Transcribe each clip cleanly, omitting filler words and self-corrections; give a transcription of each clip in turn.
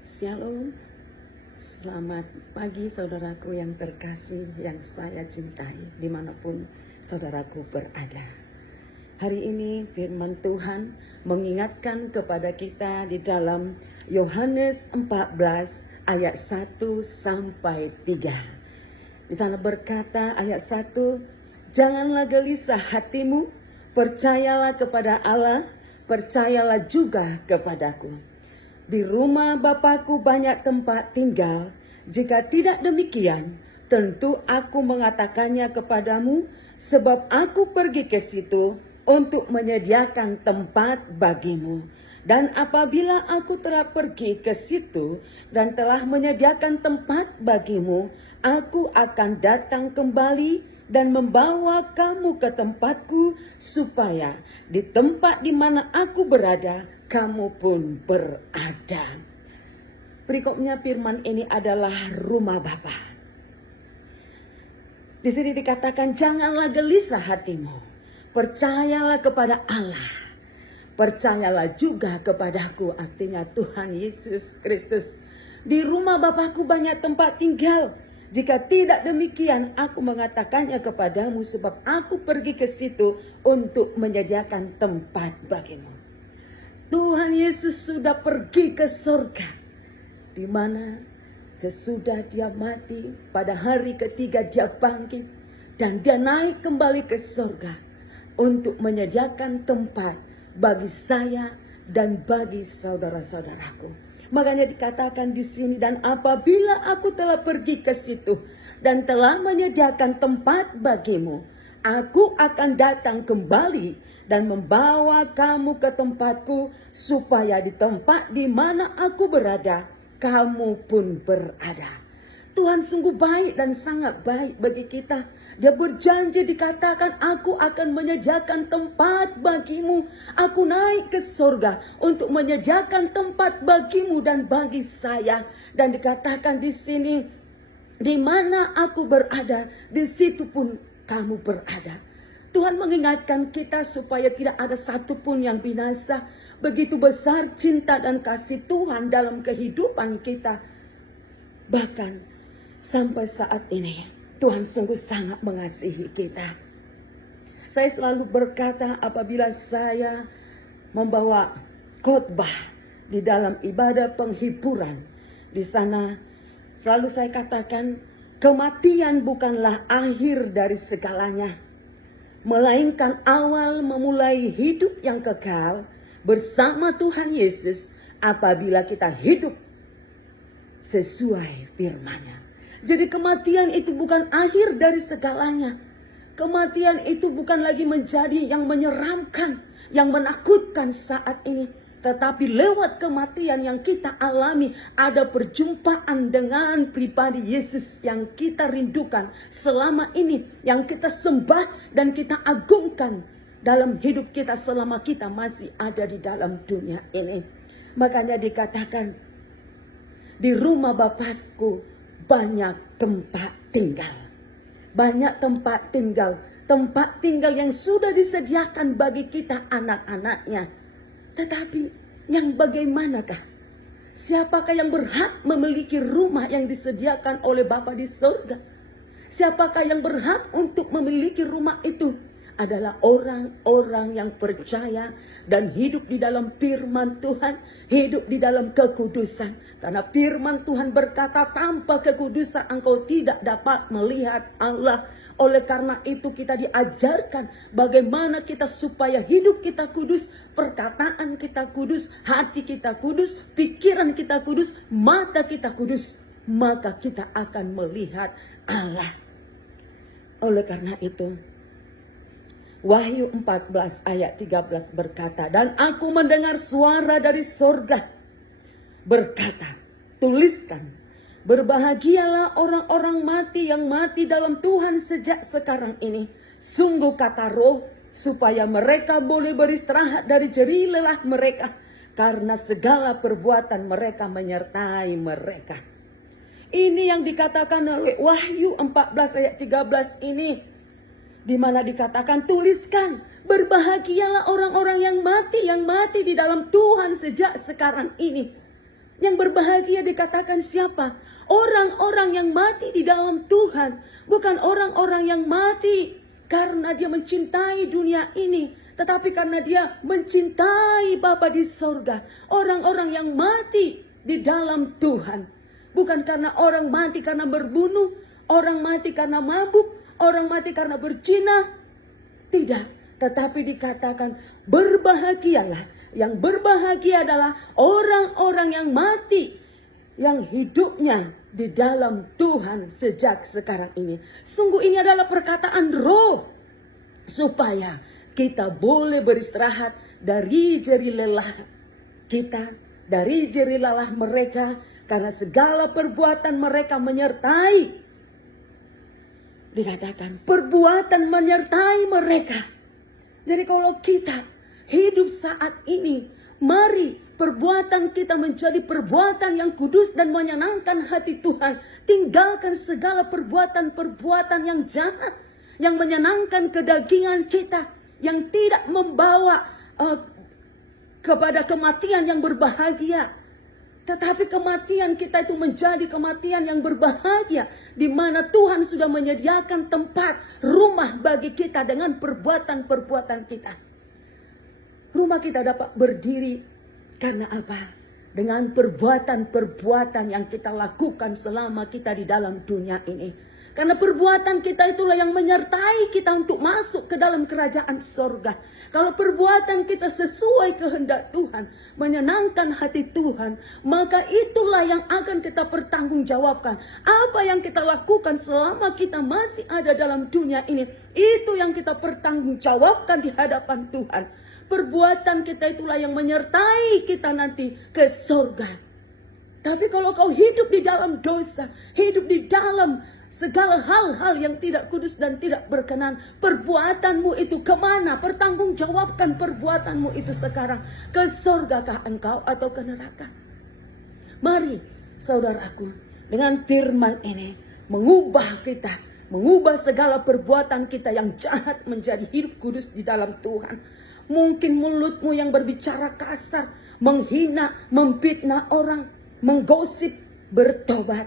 Shalom, selamat pagi saudaraku yang terkasih, yang saya cintai dimanapun saudaraku berada. Hari ini firman Tuhan mengingatkan kepada kita di dalam Yohanes 14 ayat 1 sampai 3. Di sana berkata ayat 1, janganlah gelisah hatimu, percayalah kepada Allah, percayalah juga kepadaku. Di rumah Bapakku banyak tempat tinggal. Jika tidak demikian, tentu aku mengatakannya kepadamu, sebab aku pergi ke situ untuk menyediakan tempat bagimu. Dan apabila aku telah pergi ke situ dan telah menyediakan tempat bagimu, aku akan datang kembali dan membawa kamu ke tempatku, supaya di tempat di mana aku berada, kamu pun berada. Berikutnya firman ini adalah rumah Bapa. Di sini dikatakan janganlah gelisah hatimu, percayalah kepada Allah, percayalah juga kepadaku, artinya Tuhan Yesus Kristus. Di rumah Bapakku banyak tempat tinggal. Jika tidak demikian, aku mengatakannya kepadamu, sebab aku pergi ke situ untuk menyediakan tempat bagimu. Tuhan Yesus sudah pergi ke surga, di mana sesudah dia mati, pada hari ketiga dia bangkit, dan dia naik kembali ke surga untuk menyediakan tempat bagi saya dan bagi saudara-saudaraku. Makanya dikatakan di sini, dan apabila aku telah pergi ke situ dan telah menyediakan tempat bagimu, aku akan datang kembali dan membawa kamu ke tempatku, supaya di tempat di mana aku berada, kamu pun berada. Tuhan sungguh baik dan sangat baik bagi kita. Dia berjanji, dikatakan aku akan menyediakan tempat bagimu. Aku naik ke surga untuk menyediakan tempat bagimu dan bagi saya. Dan dikatakan di sini, di mana aku berada, di situ pun kamu berada. Tuhan mengingatkan kita supaya tidak ada satupun yang binasa. Begitu besar cinta dan kasih Tuhan dalam kehidupan kita. Bahkan sampai saat ini, Tuhan sungguh sangat mengasihi kita. Saya selalu berkata apabila saya membawa khotbah di dalam ibadah penghiburan, di sana selalu saya katakan, kematian bukanlah akhir dari segalanya, melainkan awal memulai hidup yang kekal bersama Tuhan Yesus apabila kita hidup sesuai firman-Nya. Jadi kematian itu bukan akhir dari segalanya. Kematian itu bukan lagi menjadi yang menyeramkan, yang menakutkan saat ini. Tetapi lewat kematian yang kita alami, ada perjumpaan dengan pribadi Yesus yang kita rindukan selama ini, yang kita sembah dan kita agungkan dalam hidup kita selama kita masih ada di dalam dunia ini. Makanya dikatakan, di rumah Bapakku banyak tempat tinggal. Banyak tempat tinggal. Tempat tinggal yang sudah disediakan bagi kita anak-anaknya. Tetapi yang bagaimanakah? Siapakah yang berhak memiliki rumah yang disediakan oleh Bapa di surga? Siapakah yang berhak untuk memiliki rumah itu? Adalah orang-orang yang percaya dan hidup di dalam firman Tuhan, hidup di dalam kekudusan. Karena firman Tuhan berkata, tanpa kekudusan engkau tidak dapat melihat Allah. Oleh karena itu kita diajarkan bagaimana kita supaya hidup kita kudus, perkataan kita kudus, hati kita kudus, pikiran kita kudus, mata kita kudus. Maka kita akan melihat Allah. Oleh karena itu, Wahyu 14 ayat 13 berkata, dan aku mendengar suara dari sorga berkata, tuliskan, berbahagialah orang-orang mati yang mati dalam Tuhan sejak sekarang ini. Sungguh kata Roh, supaya mereka boleh beristirahat dari jerih lelah mereka, karena segala perbuatan mereka menyertai mereka. Ini yang dikatakan oleh Wahyu 14 ayat 13 ini. Di mana dikatakan, tuliskan, berbahagialah orang-orang yang mati di dalam Tuhan sejak sekarang ini. Yang berbahagia dikatakan siapa? Orang-orang yang mati di dalam Tuhan. Bukan orang-orang yang mati karena dia mencintai dunia ini, tetapi karena dia mencintai Bapa di sorga. Orang-orang yang mati di dalam Tuhan. Bukan karena orang mati karena berbunuh, orang mati karena mabuk, orang mati karena berzina. Tidak, tetapi dikatakan berbahagialah. Yang berbahagia adalah orang-orang yang mati, yang hidupnya di dalam Tuhan sejak sekarang ini. Sungguh ini adalah perkataan roh, supaya kita boleh beristirahat dari jeri lelah kita, dari jeri lelah mereka, karena segala perbuatan mereka menyertai. Dikatakan perbuatan menyertai mereka. Jadi kalau kita hidup saat ini, mari perbuatan kita menjadi perbuatan yang kudus dan menyenangkan hati Tuhan. Tinggalkan segala perbuatan-perbuatan yang jahat, yang menyenangkan kedagingan kita, yang tidak membawa kepada kematian yang berbahagia. Tetapi kematian kita itu menjadi kematian yang berbahagia, di mana Tuhan sudah menyediakan tempat, rumah bagi kita dengan perbuatan-perbuatan kita. Rumah kita dapat berdiri karena apa? Dengan perbuatan-perbuatan yang kita lakukan selama kita di dalam dunia ini. Karena perbuatan kita itulah yang menyertai kita untuk masuk ke dalam kerajaan sorga. Kalau perbuatan kita sesuai kehendak Tuhan, menyenangkan hati Tuhan, maka itulah yang akan kita pertanggungjawabkan. Apa yang kita lakukan selama kita masih ada dalam dunia ini, itu yang kita pertanggungjawabkan di hadapan Tuhan. Perbuatan kita itulah yang menyertai kita nanti ke sorga. Tapi kalau kau hidup di dalam dosa, hidup di dalam segala hal-hal yang tidak kudus dan tidak berkenan, perbuatanmu itu kemana? Pertanggungjawabkan perbuatanmu itu sekarang. Ke sorgakah engkau atau ke neraka? Mari saudaraku, dengan firman ini mengubah kita, mengubah segala perbuatan kita yang jahat menjadi hidup kudus di dalam Tuhan. Mungkin mulutmu yang berbicara kasar, menghina, memfitnah orang, menggosip, bertobat.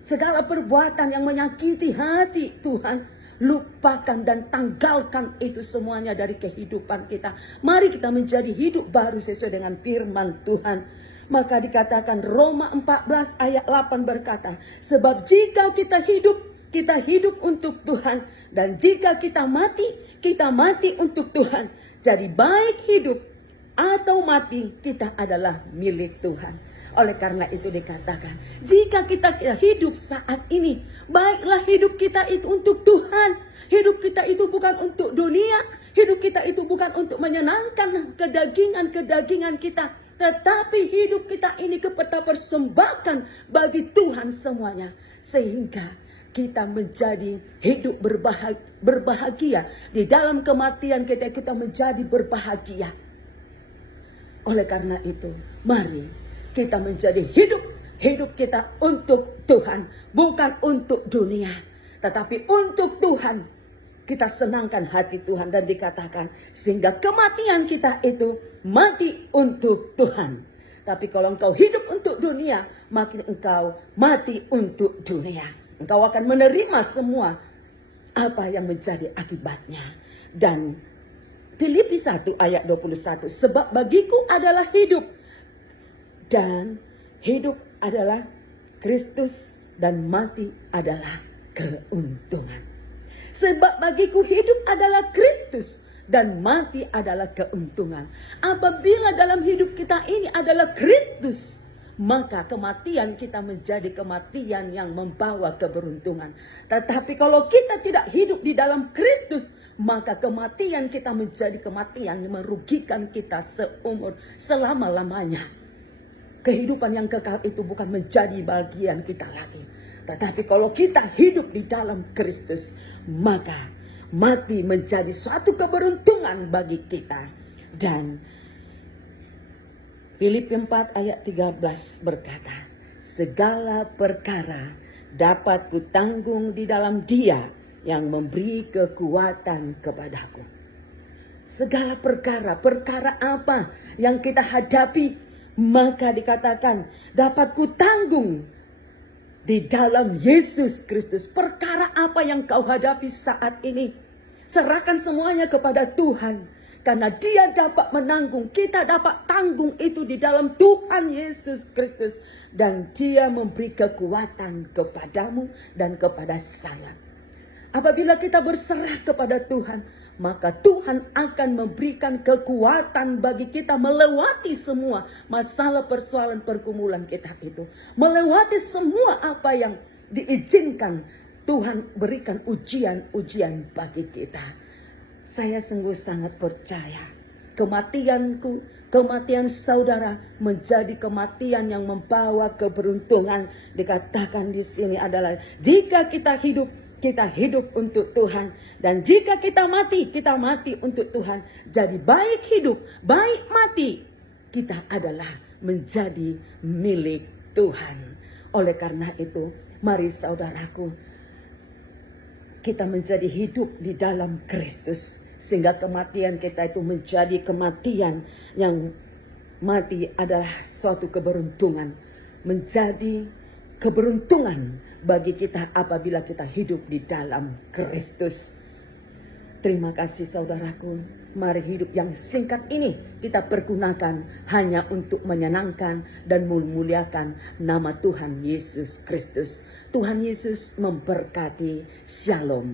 Segala perbuatan yang menyakiti hati Tuhan, lupakan dan tanggalkan itu semuanya dari kehidupan kita. Mari kita menjadi hidup baru sesuai dengan firman Tuhan. Maka dikatakan Roma 14 ayat 8 berkata, sebab jika kita hidup untuk Tuhan. Dan jika kita mati untuk Tuhan. Jadi baik hidup atau mati, kita adalah milik Tuhan. Oleh karena itu dikatakan, jika kita hidup saat ini, baiklah hidup kita itu untuk Tuhan. Hidup kita itu bukan untuk dunia. Hidup kita itu bukan untuk menyenangkan kedagingan kita. Tetapi hidup kita ini kita persembahkan bagi Tuhan semuanya. Sehingga kita menjadi hidup berbahagia. Di dalam kematian kita menjadi berbahagia. Oleh karena itu, mari kita menjadi hidup kita untuk Tuhan. Bukan untuk dunia, tetapi untuk Tuhan. Kita senangkan hati Tuhan dan dikatakan, sehingga kematian kita itu mati untuk Tuhan. Tapi kalau engkau hidup untuk dunia, maka engkau mati untuk dunia. Engkau akan menerima semua apa yang menjadi akibatnya. Dan Filipi 1 ayat 21. Sebab bagiku adalah hidup. Dan hidup adalah Kristus. Dan mati adalah keuntungan. Sebab bagiku hidup adalah Kristus. Dan mati adalah keuntungan. Apabila dalam hidup kita ini adalah Kristus, maka kematian kita menjadi kematian yang membawa keberuntungan. Tetapi kalau kita tidak hidup di dalam Kristus, maka kematian kita menjadi kematian yang merugikan kita selama-lamanya. Kehidupan yang kekal itu bukan menjadi bagian kita lagi. Tetapi kalau kita hidup di dalam Kristus, maka mati menjadi suatu keberuntungan bagi kita. Dan Filipi 4 ayat 13 berkata, segala perkara dapat kutanggung di dalam Dia yang memberi kekuatan kepadaku. Segala perkara apa yang kita hadapi, maka dikatakan dapat kutanggung di dalam Yesus Kristus. Perkara apa yang kau hadapi saat ini, serahkan semuanya kepada Tuhan. Karena Dia dapat menanggung, kita dapat tanggung itu di dalam Tuhan Yesus Kristus. Dan Dia memberi kekuatan kepadamu dan kepada saya. Apabila kita berserah kepada Tuhan, maka Tuhan akan memberikan kekuatan bagi kita melewati semua masalah, persoalan, pergumulan kita itu. Melewati semua apa yang diizinkan Tuhan berikan ujian-ujian bagi kita. Saya sungguh sangat percaya kematianku, kematian saudara menjadi kematian yang membawa keberuntungan. Dikatakan di sini adalah jika kita hidup untuk Tuhan. Dan jika kita mati untuk Tuhan. Jadi baik hidup, baik mati, kita adalah menjadi milik Tuhan. Oleh karena itu, mari saudaraku, kita menjadi hidup di dalam Kristus. Sehingga kematian kita itu menjadi kematian yang mati adalah suatu keberuntungan. Menjadi keberuntungan bagi kita apabila kita hidup di dalam Kristus. Terima kasih saudaraku. Mari hidup yang singkat ini kita pergunakan hanya untuk menyenangkan dan memuliakan nama Tuhan Yesus Kristus. Tuhan Yesus memberkati. Shalom.